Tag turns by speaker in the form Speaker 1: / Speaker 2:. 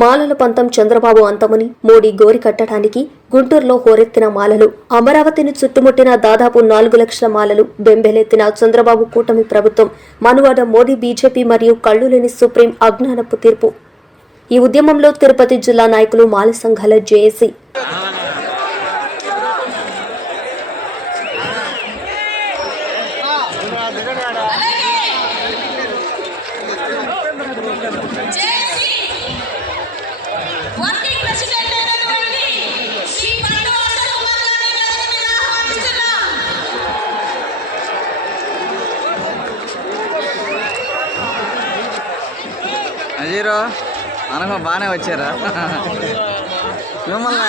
Speaker 1: మాలల పంతం చంద్రబాబు అంతమని మోడీ గోరి కట్టడానికి గుంటూరులో హోరెత్తిన మాలలు. అమరావతిని చుట్టుముట్టిన దాదాపు నాలుగు లక్షల మాలలు బెంబెలెత్తిన చంద్రబాబు కూటమి ప్రభుత్వం మనువాడ మోడీ బీజేపీ మరియు కళ్ళులేని సుప్రీం అజ్ఞానపు తీర్పు. ఈ ఉద్యమంలో తిరుపతి జిల్లా నాయకులు మాల సంఘాల జేఏసీ.
Speaker 2: జేసీ
Speaker 3: అజీరో అనుభవం బాగానే వచ్చారా? మిమ్మల్ని